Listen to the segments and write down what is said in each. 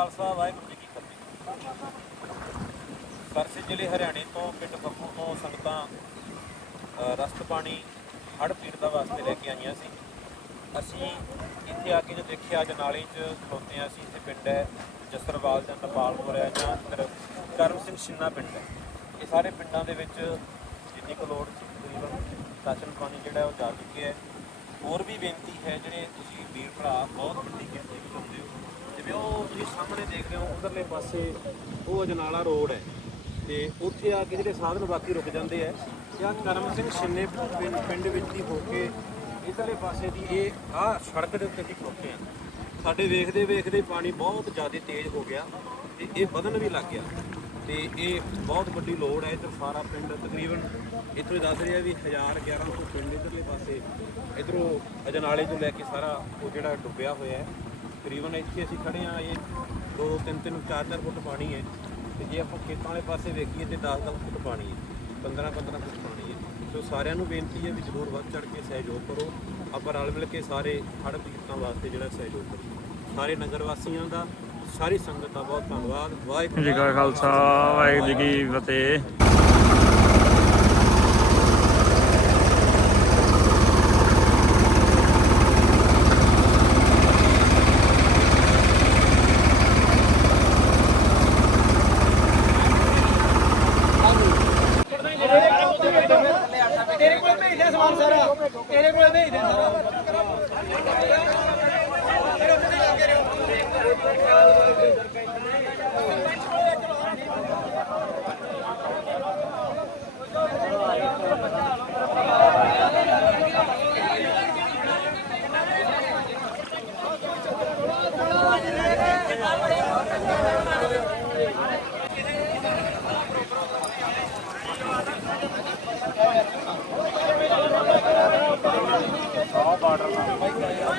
ਖਾਲਸਾ ਵਾਹਿਗੁਰੂ ਜੀ ਕੀ ਫਤਿਹ। ਸਰਸੇ ਜ਼ਿਲ੍ਹੇ ਹਰਿਆਣੇ ਤੋਂ ਪਿੰਡ ਬੱਕੂ ਤੋਂ ਸੰਗਤਾਂ ਅ, ਰਸਤ ਪਾਣੀ ਹੜ੍ਹ ਪੀੜਤਾਂ ਵਾਸਤੇ ਲੈ ਕੇ ਆਈਆਂ ਸੀ। ਅਸੀਂ ਇੱਥੇ ਆ ਕੇ ਜੋ ਦੇਖਿਆ ਜਨਾਲੇ 'ਚ ਖਲੋਤੇ ਹਾਂ ਅਸੀਂ ਇੱਥੇ ਪਿੰਡ ਹੈ ਜਸਰਵਾਲ ਜਾਂ ਨਪਾਲਪੁਰ ਹੈ ਜਾਂ ਇੱਧਰ ਕਰਮ ਸਿੰਘ ਛਿੰਨਾ ਪਿੰਡ ਹੈ। ਇਹ ਸਾਰੇ ਪਿੰਡਾਂ ਦੇ ਵਿੱਚ ਜਿੰਨੀ ਕੁ ਲੋੜ ਤਕਰੀਬਨ ਰਾਸ਼ਨ ਪਾਣੀ ਜਿਹੜਾ ਉਹ ਜਾ ਚੁੱਕਿਆ ਹੈ। ਹੋਰ ਵੀ ਬੇਨਤੀ ਹੈ ਜਿਹੜੇ ਤੁਸੀਂ ਵੀਰ ਭਰਾ ਬਹੁਤ ਵੱਡੀ ਗਿਣਤੀ ਵਿੱਚ ਆਉਂਦੇ ਹੋ। ਜਿਵੇਂ ਉਹ ਤੁਸੀਂ ਸਾਹਮਣੇ ਦੇਖ ਰਹੇ ਹੋ, ਉਧਰਲੇ ਪਾਸੇ ਉਹ ਅਜਨਾਲਾ ਰੋਡ ਹੈ ਤੇ ਉੱਥੇ ਆ ਕੇ ਜਿਹੜੇ ਸਾਧਨ ਬਾਕੀ ਰੁਕ ਜਾਂਦੇ ਆ ਜਾਂ ਆਹ ਕਰਮ ਸਿੰਘ ਛਿੰਨੇ ਪਿੰਡ ਪਿੰਡ ਵਿੱਚ ਦੀ ਹੋ ਕੇ ਇਧਰਲੇ ਪਾਸੇ ਦੀ ਇਹ ਆਹ ਸੜਕ ਦੇ ਉੱਤੇ ਅਸੀਂ ਖਲੋਤੇ ਆ ਸਾਡੇ ਵੇਖਦੇ ਵੇਖਦੇ ਪਾਣੀ ਬਹੁਤ ਜ਼ਿਆਦਾ ਤੇਜ਼ ਹੋ ਗਿਆ ਤੇ ਇਹ ਵਧਣ ਵੀ ਲੱਗ ਗਿਆ। ਤੇ ਇਹ ਬਹੁਤ ਵੱਡੀ ਲੋੜ ਹੈ ਇੱਧਰ ਸਾਰਾ ਪਿੰਡ ਤਕਰੀਬਨ ਇੱਥੋਂ ਹੀ ਦੱਸ ਰਿਹਾ ਵੀ 1000 1100 ਪਿੰਡ ਇਧਰਲੇ ਪਾਸੇ ਇਧਰੋਂ ਅਜਨਾਲੇ ਤੋਂ ਲੈ ਕੇ ਸਾਰਾ ਉਹ ਜਿਹੜਾ ਡੁੱਬਿਆ ਹੋਇਆ ਹੈ। ਤਕਰੀਬਨ ਇੱਥੇ ਅਸੀਂ ਖੜੇ ਆ ਇਹ 2 3 3 4 4 ਫੁੱਟ ਪਾਣੀ ਹੈ। ਤੇ ਜੇ ਆਪਾਂ ਖੇਤਾਂ ਵਾਲੇ ਪਾਸੇ ਵੇਖੀਏ ਤੇ 10 10 ਫੁੱਟ ਪਾਣੀ ਹੈ 15 15 ਫੁੱਟ ਪਾਣੀ ਹੈ। ਸੋ ਸਾਰਿਆਂ ਨੂੰ ਬੇਨਤੀ ਹੈ ਵੀ ਜ਼ਰੂਰ ਵੱਧ ਚੜ ਕੇ ਸਹਿਯੋਗ ਕਰੋ। ਆਪਾਂ ਰਲ ਮਿਲ ਕੇ ਸਾਰੇ ਹੜ੍ਹ ਪੀੜਤਾਂ ਵਾਸਤੇ ਜਿਹੜਾ ਸਹਿਯੋਗ ਕਰੀਏ। ਸਾਰੇ ਨਗਰ ਵਾਸੀਆਂ ਦਾ, ਸਾਰੀ ਸੰਗਤ ਦਾ ਬਹੁਤ ਧੰਨਵਾਦ। ਵਾਹਿਗੁਰੂ ਜੀ ਕਾ ਖਾਲਸਾ, ਵਾਹਿਗੁਰੂ ਜੀ ਕੀ ਫਤਿਹ। ਕੋਲ ਭੇਜ ਦੇ ਸਮਾਨ ਸਾਰਾ ਤੇਰੇ ਕੋਲ ਭੇਜ ਦੇ ਸਾਰਾ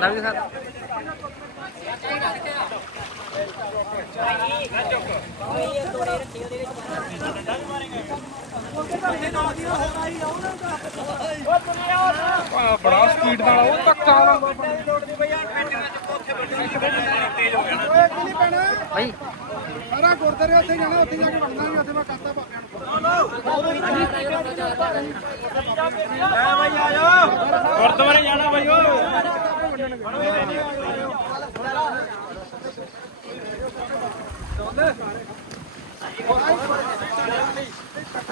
ਜਾਂਦਾ ਵੀ ਸਰ ਬੜਾ ਸਪੀਡ ਨਾਲ ਉਹ ਧੱਕਾ ਲਾਉਂਦਾ ਭਾਈ। ਸਾਰਾ ਗੁਰਦਾਰੇ ਉੱਥੇ ਜਾਣਾ ਉੱਥੇ ਜਾ ਕੇ ਵੜਨਾ ਨਹੀਂ ਉੱਥੇ ਮੈਂ ਕਰਤਾ ਬਾਬਿਆਂ ਨੂੰ ਗੁਰਦੁਆਰੇ ਜਾਣਾ ਭਾਈ ਓ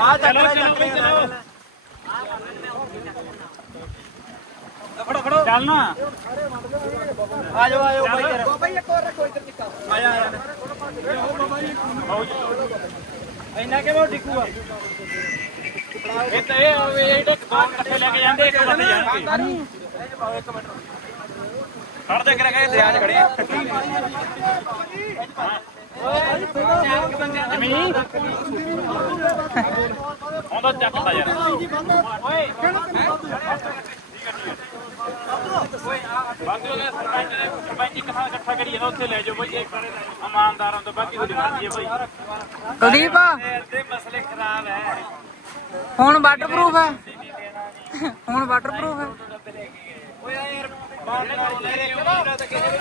ਆ ਚਲੋ ਚਲੋ ਭਾਈ ਚਲੋ ਫੜੋ ਫੜੋ ਚੱਲ ਨਾ ਆ ਜਾਓ ਆ ਜਾਓ ਬਾਈ ਯਾਰ ਬਾਈ ਇੱਕ ਹੋਰ ਰੱਖੋ ਇੱਧਰ ਨਿੱਕਾ ਆਇਆ ਆਇਆ। ਇੰਨਾ ਕਿਵੇਂ ਡਿੱਕੂਗਾ ਇਹ ਤਾਂ ਇਹ ਇਹ ਤਾਂ ਦੋ ਇਕੱਠੇ ਲੈ ਕੇ ਜਾਂਦੇ ਇੱਕ ਬੰਦੇ ਜਾਣਗੇ ਖੜ ਦੇ ਕਰੇ ਦਰਿਆ 'ਚ ਖੜੇ ਜ਼ਮੀਨ ਆਉਂਦਾ ਚੱਕਦਾ ਯਾਰ। ਬਾਕੀ ਉਹਨੇ ਸਰਪੰਚ ਨੇ ਸਰਪੰਚ ਇੱਕ ਥਾਂ ਇਕੱਠਾ ਕਰੀ ਜਾਂਦਾ ਉੱਥੇ ਲੈ ਜਾਓ ਬਈ ਇਹ ਇਮਾਨਦਾਰਾਂ ਤੋਂ ਬਾਕੀ ਤੁਹਾਡੀ ਮਰਜ਼ੀ ਹੈ ਭਾਈ ਕੁਲਦੀਪ। ਤੇ ਮਸਲੇ ਖਰਾਬ ਹੈ ਹੁਣ ਵਾਟਰਪ੍ਰੂਫ ਹੈ। ਹੁਣ ਵਾਟਰਪ੍ਰੂਫ ਹੈ। ਓਏ ਯਾਰ ਬਾਹਰ ਨਾਲ ਲੈ ਕੇ ਆਉਣਾ ਤਾਂ ਕਿਸੇ ਨੇ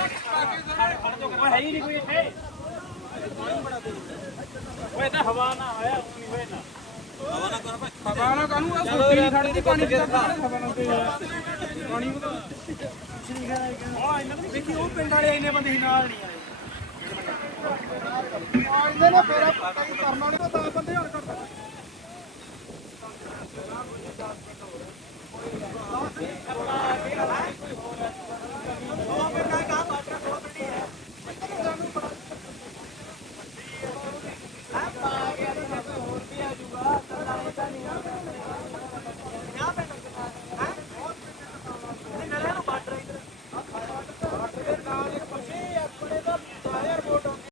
ਹੈ ਹੀ ਨਹੀਂ ਕੋਈ ਇੱਥੇ ਓਏ ਤਾਂ ਹਵਾ ਨਾ ਆਇਆ ਨਹੀਂ ਹੋਏ ਨਾ ਹਵਾ ਨਾਲ ਕਾਹਨੂੰ ਆ ਸੁੱਤੀ ਨਹੀਂ ਖੜਦੀ ਪਾਣੀ ਪੀਂਦਾ ਹਵਾ ਨਾਲ ਤੇ ਪਾਣੀ ਉਹ ਦੇਖੀ ਉਹ ਪਿੰਡ ਵਾਲੇ ਇੰਨੇ ਬੰਦੇ ਸੀ ਨਾਲ ਨਹੀਂ ਆਏ ਆਉਂਦੇ ਨੇ ਫੇਰ ਕਈ ਕਰਨ ਵਾਲੇ ਤਾਂ 10 ਬੰਦੇ ਹਣ ਕਰਦਾ